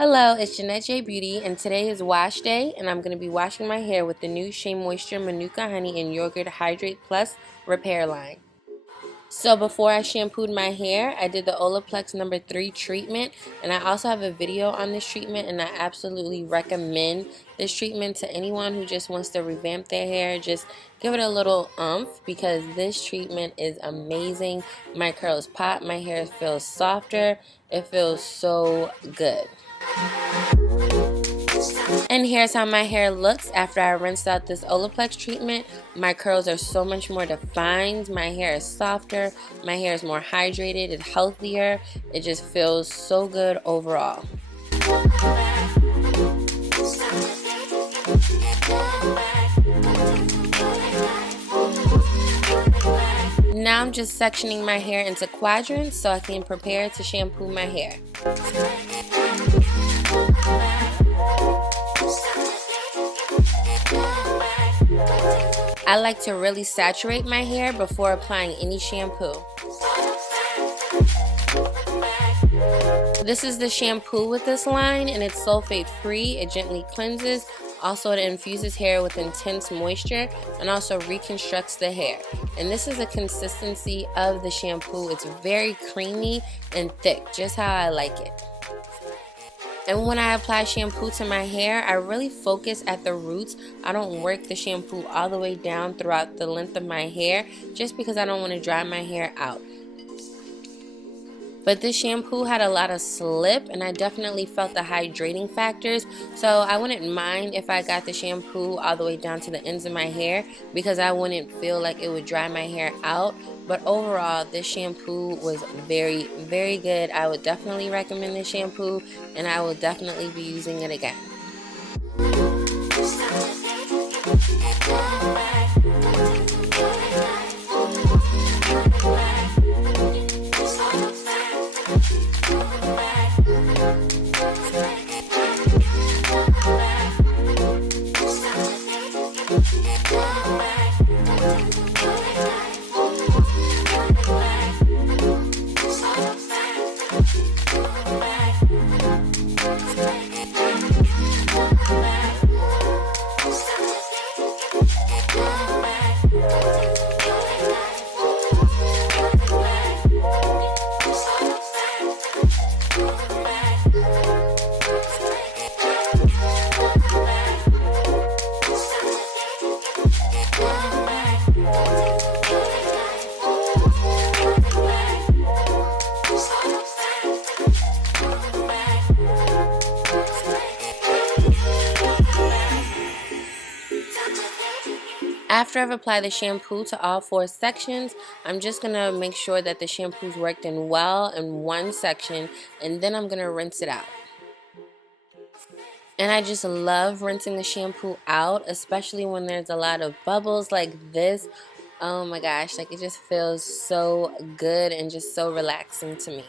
Hello, it's Jeanette J Beauty, and today is wash day, and I'm going to be washing my hair with the new Shea Moisture Manuka Honey and Yogurt Hydrate Plus Repair line. So before I shampooed my hair, I did the Olaplex number 3 treatment, and I also have a video on this treatment, and I absolutely recommend this treatment to anyone who just wants to revamp their hair. Just give it a little oomph because this treatment is amazing. My curls pop, my hair feels softer, it feels so good. And here's how my hair looks after I rinsed out this Olaplex treatment. My curls are so much more defined, my hair is softer, my hair is more hydrated, it's healthier, it just feels so good overall. Now I'm just sectioning my hair into quadrants so I can prepare to shampoo my hair. I like to really saturate my hair before applying any shampoo. This is the shampoo with this line, and it's sulfate free. It gently cleanses. Also, it infuses hair with intense moisture and also reconstructs the hair. And this is the consistency of the shampoo. It's very creamy and thick, just how I like it. And when I apply shampoo to my hair, I really focus at the roots. I don't work the shampoo all the way down throughout the length of my hair just because I don't want to dry my hair out. But this shampoo had a lot of slip, and I definitely felt the hydrating factors, so I wouldn't mind if I got the shampoo all the way down to the ends of my hair because I wouldn't feel like it would dry my hair out. But overall, this shampoo was very, very good. I would definitely recommend this shampoo, and I will definitely be using it again. After I've applied the shampoo to all 4 sections, I'm just going to make sure that the shampoo's worked in well in one section, and then I'm going to rinse it out. And I just love rinsing the shampoo out, especially when there's a lot of bubbles like this. Oh my gosh, like it just feels so good and just so relaxing to me.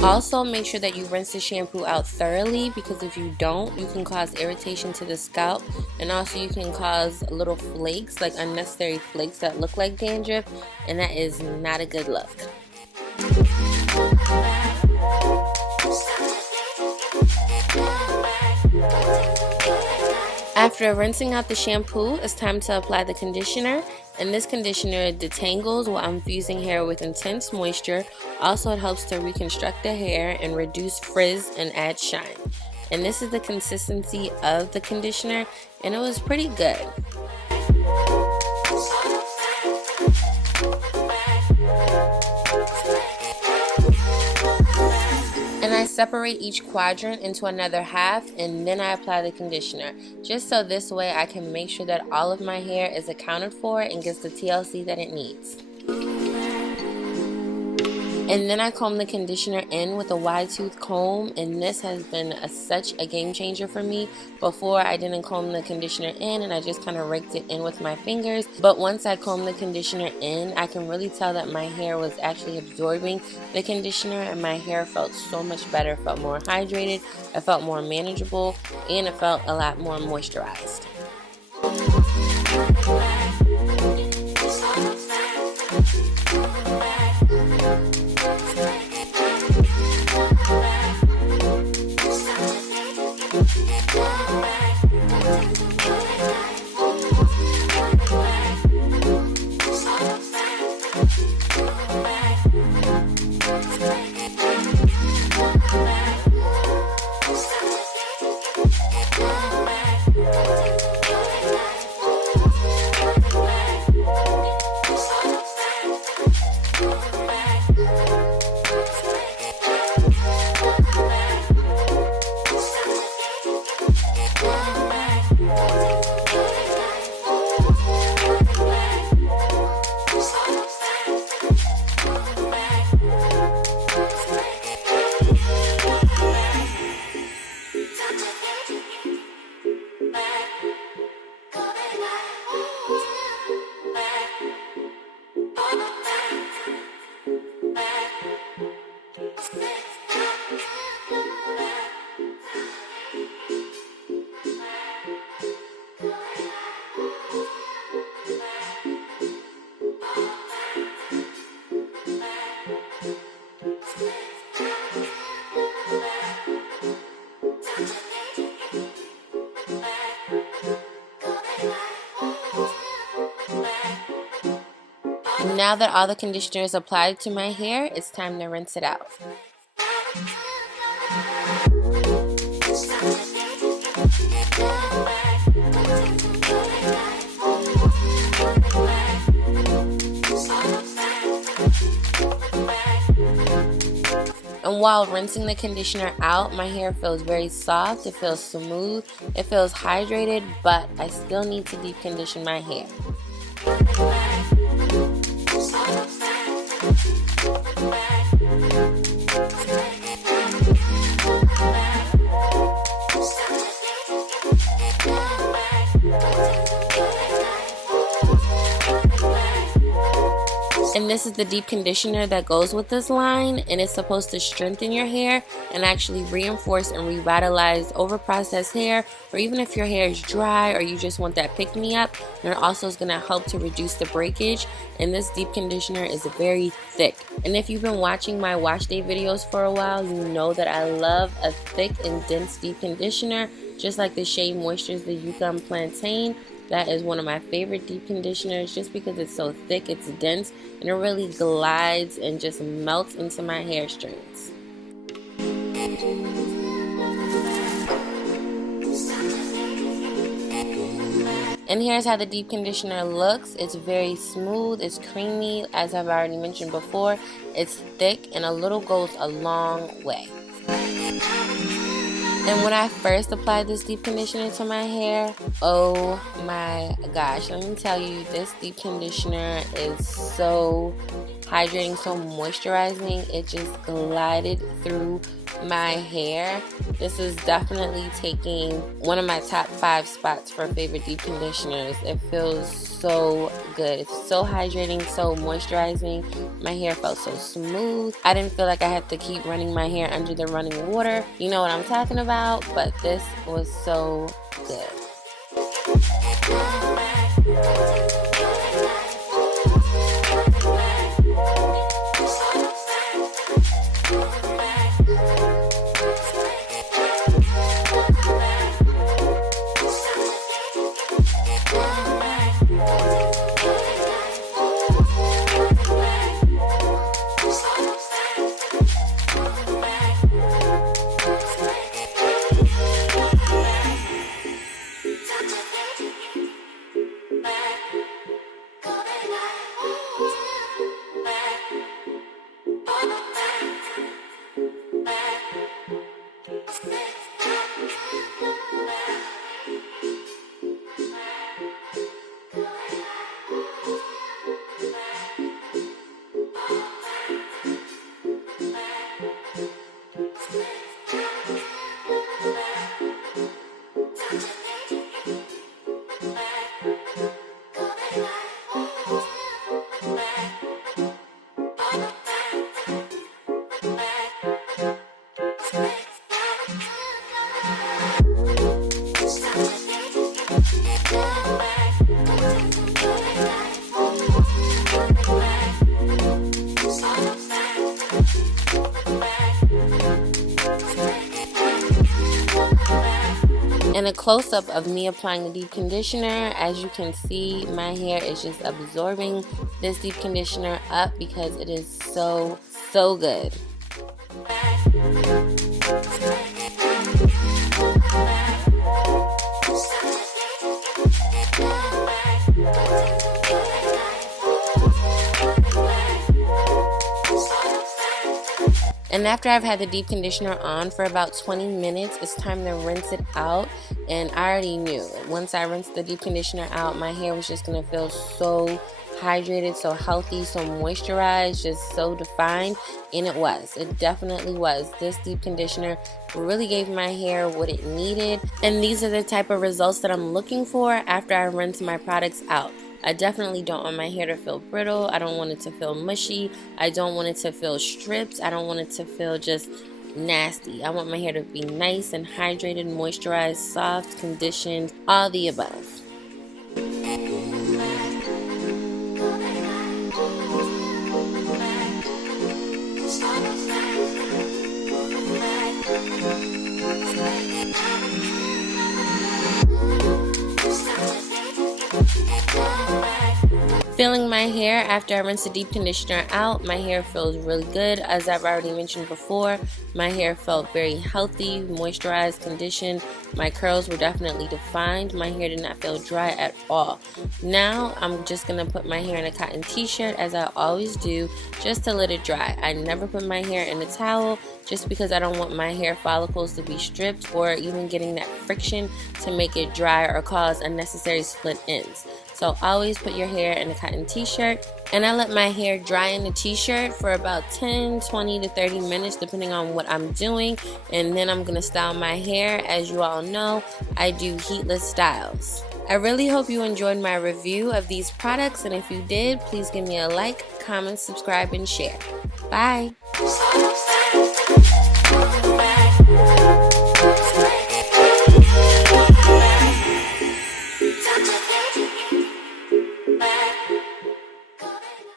Also, make sure that you rinse the shampoo out thoroughly because if you don't, you can cause irritation to the scalp, and also you can cause little flakes, like unnecessary flakes that look like dandruff, and that is not a good look. After rinsing out the shampoo, it's time to apply the conditioner. And this conditioner detangles while infusing hair with intense moisture. Also, it helps to reconstruct the hair and reduce frizz and add shine. And this is the consistency of the conditioner, and it was pretty good. And I separate each quadrant into another half, and then I apply the conditioner, just so this way I can make sure that all of my hair is accounted for and gets the TLC that it needs. And then I comb the conditioner in with a wide tooth comb, and this has been such a game changer for me. Before, I didn't comb the conditioner in and I just kind of raked it in with my fingers, but once I combed the conditioner in, I can really tell that my hair was actually absorbing the conditioner, and my hair felt so much better. It felt more hydrated, it felt more manageable, and it felt a lot more moisturized. Now that all the conditioner is applied to my hair, it's time to rinse it out. And while rinsing the conditioner out, my hair feels very soft, it feels smooth, it feels hydrated, but I still need to deep condition my hair. And this is the deep conditioner that goes with this line, and it's supposed to strengthen your hair and actually reinforce and revitalize overprocessed hair, or even if your hair is dry or you just want that pick-me-up. And it also is going to help to reduce the breakage, and this deep conditioner is very thick. And if you've been watching my wash day videos for a while, you know that I love a thick and dense deep conditioner, just like the SHEA Moisture's the Yucca Plantain. That is one of my favorite deep conditioners just because it's so thick, it's dense, and it really glides and just melts into my hair strings. And here's how the deep conditioner looks. It's very smooth, it's creamy, as I've already mentioned before. It's thick, and a little goes a long way. And when I first applied this deep conditioner to my hair, oh my gosh, let me tell you, this deep conditioner is so hydrating, so moisturizing. It just glided through my hair. This is definitely taking one of my top 5 spots for favorite deep conditioners. It feels so good. It's so hydrating, so moisturizing. My hair felt so smooth. I didn't feel like I had to keep running my hair under the running water. You know what I'm talking about, but this was so good. And a close-up of me applying the deep conditioner. As you can see, my hair is just absorbing this deep conditioner up because it is so good. And after I've had the deep conditioner on for about 20 minutes, it's time to rinse it out. And I already knew once I rinsed the deep conditioner out, my hair was just going to feel so hydrated, so healthy, so moisturized, just so defined. And it was. It definitely was. This deep conditioner really gave my hair what it needed. And these are the type of results that I'm looking for after I rinse my products out. I definitely don't want my hair to feel brittle. I don't want it to feel mushy. I don't want it to feel stripped. I don't want it to feel just nasty. I want my hair to be nice and hydrated, moisturized, soft, conditioned, all the above. Feeling my hair after I rinse the deep conditioner out, my hair feels really good. As I've already mentioned before, my hair felt very healthy, moisturized, conditioned. My curls were definitely defined. My hair did not feel dry at all. Now I'm just going to put my hair in a cotton t-shirt as I always do, just to let it dry. I never put my hair in a towel just because I don't want my hair follicles to be stripped or even getting that friction to make it dry or cause unnecessary split ends. So always put your hair in a cotton t-shirt, and I let my hair dry in the t-shirt for about 10, 20 to 30 minutes depending on what I'm doing, and then I'm going to style my hair. As you all know, I do heatless styles. I really hope you enjoyed my review of these products, and if you did, please give me a like, comment, subscribe, and share. Bye!